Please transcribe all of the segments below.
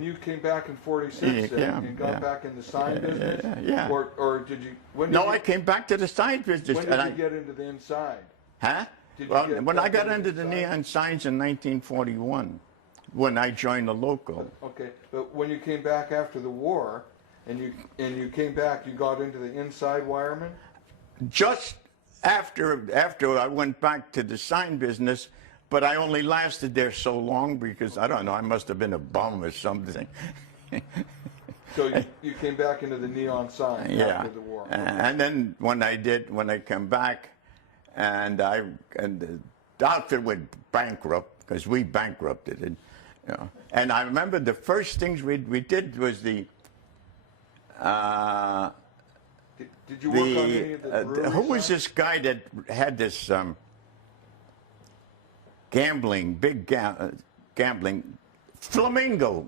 You came back in '46 and got back in the sign business? Yeah. Or did you? I came back to the sign business. When did you get into the inside? Huh? Well, when I got into the neon signs in 1941, when I joined the local. Okay, but when you came back after the war, and you came back, you got into the inside wireman? Just after I went back to the sign business. But I only lasted there so long because, I don't know, I must have been a bum or something. So you came back into the neon sign after the war. And then when I came back, and the outfit went bankrupt, because we bankrupted it. You know. And I remember the first things we did was the... did you work on any of the brewery who was this guy that had this... big gambling, Flamingo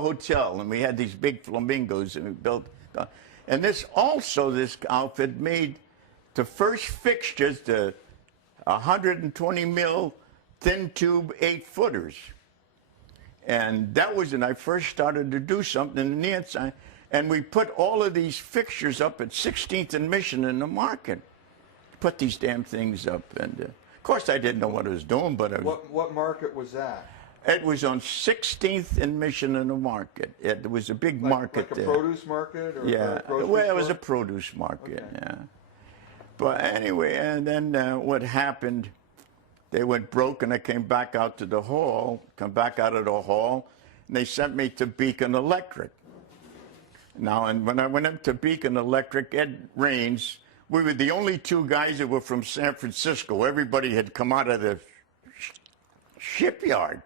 Hotel, and we had these big flamingos, and we built, and this outfit made the first fixtures, the 120 mil thin tube 8-footers, and that was when I first started to do something in the neon sign, and we put all of these fixtures up at 16th and Mission in the market, put these damn things up, and. Of course, I didn't know what I was doing, but I was... What market was that? It was on 16th and Mission in the market. It was a big market like a there. Produce market? Or yeah, well, it was a produce market, okay. Yeah. But anyway, and then what happened, they went broke, and I came back out to the hall, and they sent me to Beacon Electric. Now, and when I went up to Beacon Electric, Ed Raines... We were the only two guys that were from San Francisco. Everybody had come out of the shipyard.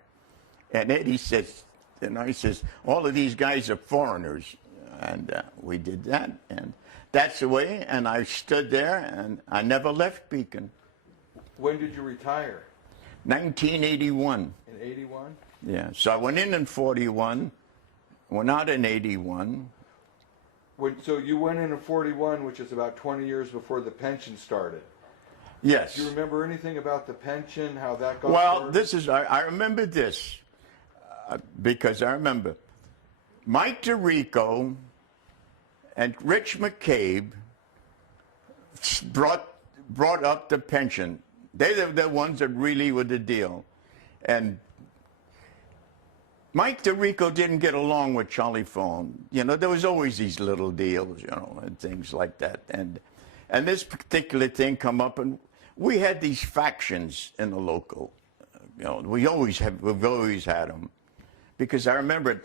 And Eddie says, he says, all of these guys are foreigners. And we did that. And that's the way. And I stood there, and I never left Beacon. When did you retire? 1981. In 81? Yeah. So I went in 41, went out in 81. So you went in 41, which is about 20 years before the pension started. Yes. Do you remember anything about the pension, how that got started? I remember this, because I remember Mike DeRico and Rich McCabe brought up the pension. They're the ones that really were the deal. And Mike DeRico didn't get along with Charlie Phone. You know, there was always these little deals, you know, and things like that. And this particular thing come up, and we had these factions in the local. You know, we've always had them. Because I remember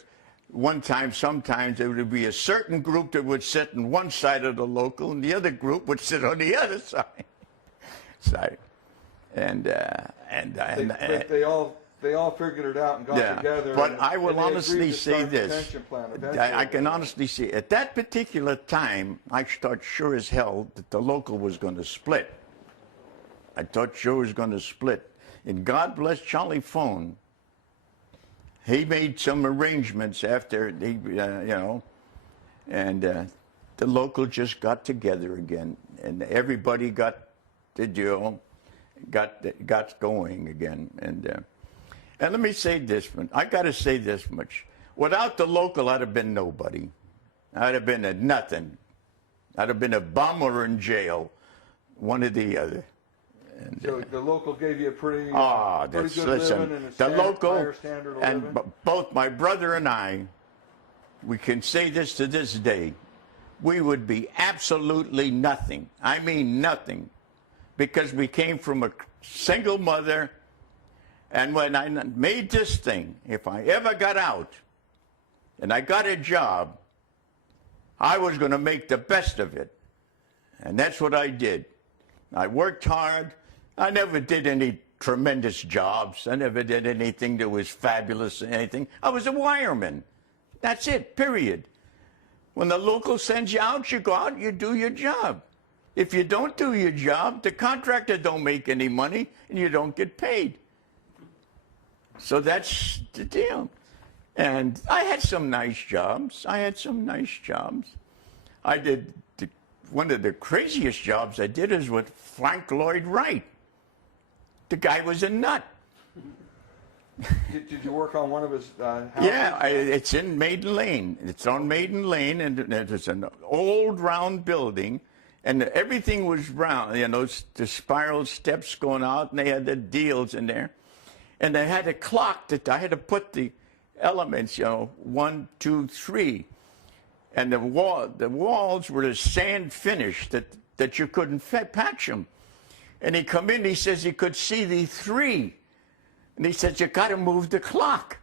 one time, sometimes there would be a certain group that would sit on one side of the local, and the other group would sit on the other side. They all figured it out and got together. But I will honestly say this. I can honestly say, at that particular time, I thought sure as hell that the local was going to split. I thought sure it was going to split. And God bless Charlie Phone. He made some arrangements after, and the local just got together again. And everybody got the deal, got going again. And let me say this, I got to say this much. Without the local, I'd have been nobody. I'd have been a nothing. I'd have been a bum or in jail, one or the other. And, so the local gave you a pretty good living and the local, higher standard of and living? Both my brother and I, we can say this to this day, we would be absolutely nothing. I mean nothing. Because we came from a single mother. And when I made this thing, if I ever got out and I got a job, I was going to make the best of it. And that's what I did. I worked hard. I never did any tremendous jobs. I never did anything that was fabulous or anything. I was a wireman. That's it, period. When the local sends you out, you go out, you do your job. If you don't do your job, the contractor don't make any money and you don't get paid. So that's the deal. And I had some nice jobs. I did, one of the craziest jobs I did is with Frank Lloyd Wright. The guy was a nut. Did you work on one of his houses? Yeah, it's in Maiden Lane. It's on Maiden Lane, and it's an old round building, and everything was round. You know, the spiral steps going out, and they had the deals in there, and they had a clock that I had to put the elements, you know, 1, 2, 3, and the walls were the sand finish that you couldn't patch them. And he come in, he says he could see the 3. And he said, you got to move the clock.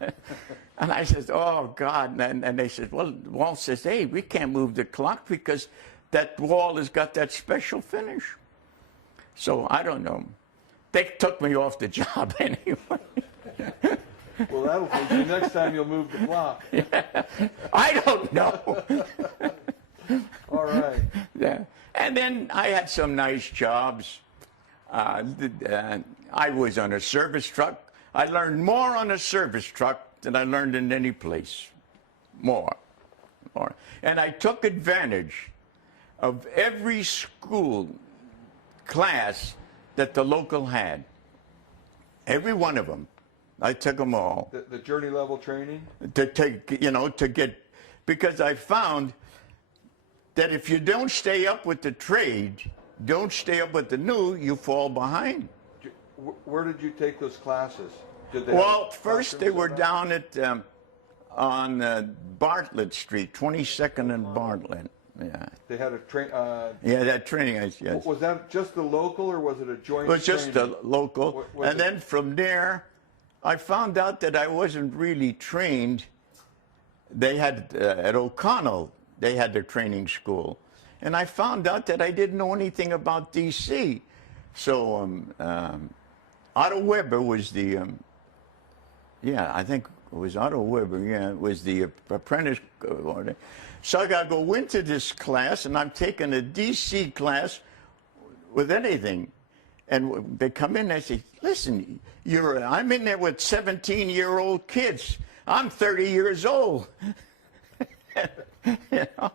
And I said, oh, God. And they said, well, Walt says, hey, we can't move the clock because that wall has got that special finish. So I don't know. They took me off the job anyway. Well, that'll fix you. Next time you'll move the clock. Yeah. I don't know. All right. Yeah. And then I had some nice jobs. I was on a service truck. I learned more on a service truck than I learned in any place. More. And I took advantage of every school class that the local had. Every one of them. I took them all. The journey level training? To take, you know, to get, because I found that if you don't stay up with the trade, don't stay up with the new, you fall behind. Where did you take those classes? Well, first they were down at on Bartlett Street, 22nd and Bartlett. Yeah. They had a train. Yeah, that training. Yes. Was that just the local, or was it a joint? It was just the training? local, and then from there, I found out that I wasn't really trained. They had at O'Connell, they had their training school, and I found out that I didn't know anything about D.C. So Otto Weber was the, yeah, I think it was Otto Weber, yeah, it was the apprentice. So I got to go into this class, and I'm taking a D.C. class with anything. And they come in and they say, listen, I'm in there with 17-year-old kids. I'm 30 years old. You know?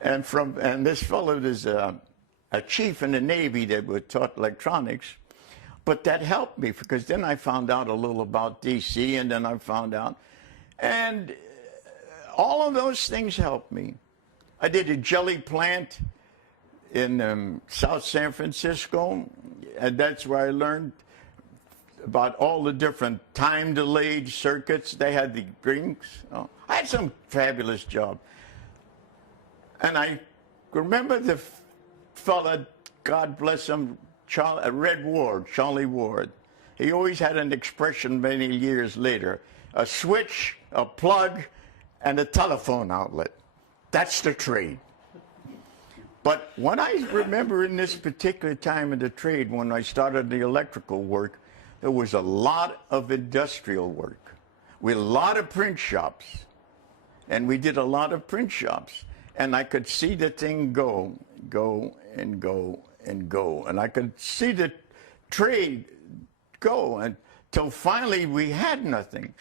and this fellow is a chief in the Navy that was taught electronics. But that helped me, because then I found out a little about D.C., and then I found out. And all of those things helped me. I did a jelly plant in South San Francisco, and that's where I learned about all the different time-delayed circuits. They had the drinks. Oh, I had some fabulous job. And I remember the fella, God bless him, Charlie Ward. He always had an expression many years later: a switch, a plug, and a telephone outlet. That's the trade. But what I remember in this particular time of the trade, when I started the electrical work, there was a lot of industrial work with a lot of print shops. And we did a lot of print shops. And I could see the thing go, and go, and go. And I could see the trade go until finally we had nothing.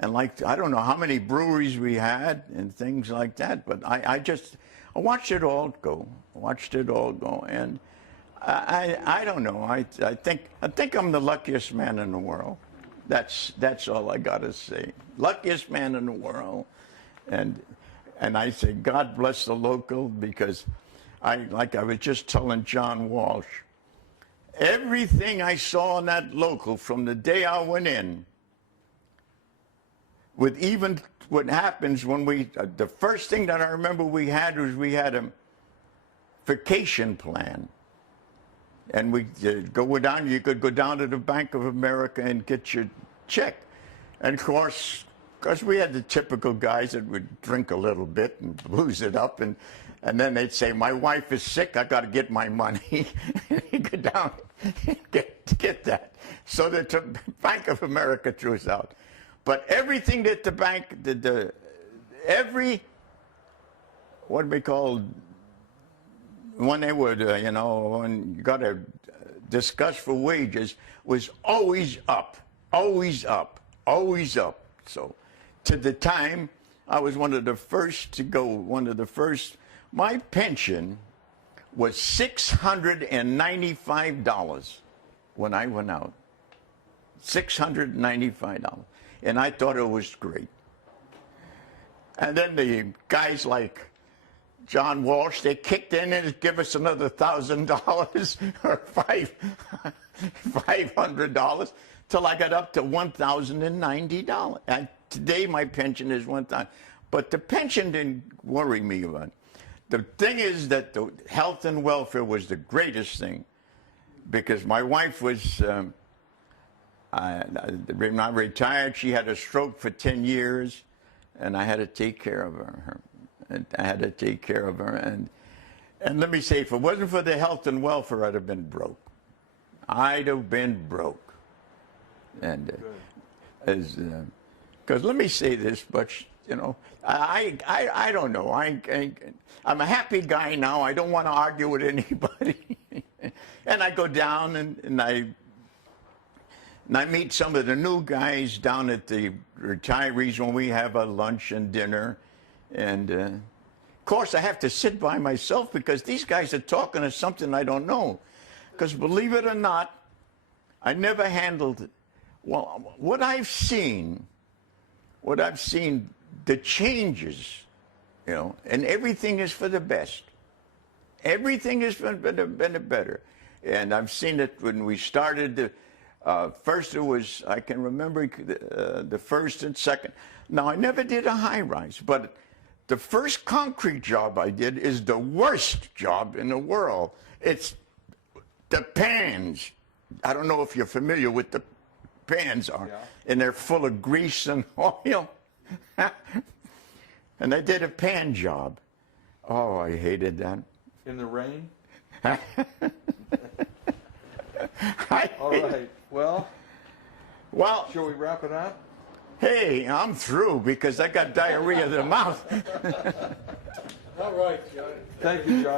And like, I don't know how many breweries we had and things like that, but I watched it all go. And I don't know. I think I'm the luckiest man in the world. That's all I gotta say. Luckiest man in the world. And I say, God bless the local, because like I was just telling John Walsh, everything I saw in that local from the day I went in, with even what happens when the first thing that I remember we had a vacation plan. And we go down, you could go down to the Bank of America and get your check. And of course, because we had the typical guys that would drink a little bit and booze it up, and then they'd say, my wife is sick, I got to get my money. You go down and get that. So the Bank of America threw us out. But everything that the bank, what we call, when they would, when you got to discuss for wages, was always up, always up, always up. So to the time, I was one of the first to go, my pension was $695. when I went out. $695. And I thought it was great. And then the guys like John Walsh, they kicked in and give us another $1,000 or $500 till I got up to $1,090. And today my pension is $1,000. But the pension didn't worry me about it. The thing is that the health and welfare was the greatest thing, because my wife was, when I retired, she had a stroke for 10 years, and I had to take care of her. And let me say, if it wasn't for the health and welfare, I'd have been broke. I'd have been broke. And because let me say this, but you know, I don't know. I'm a happy guy now. I don't want to argue with anybody. And I go down and I meet some of the new guys down at the retirees when we have a lunch and dinner. And of course, I have to sit by myself because these guys are talking of something I don't know. Because believe it or not, I never handled it. Well, what I've seen, the changes, you know, and everything is for the best. Everything is for the better. And I've seen it when we started. First, it was, I can remember the first and second. Now, I never did a high rise, but the first concrete job I did is the worst job in the world. It's the pans. I don't know if you're familiar with the pans are, yeah. And they're full of grease and oil. And I did a pan job. Oh, I hated that. In the rain? All right. Well, shall we wrap it up? Hey, I'm through because I got diarrhea of the mouth. All right, John. Thank you, John.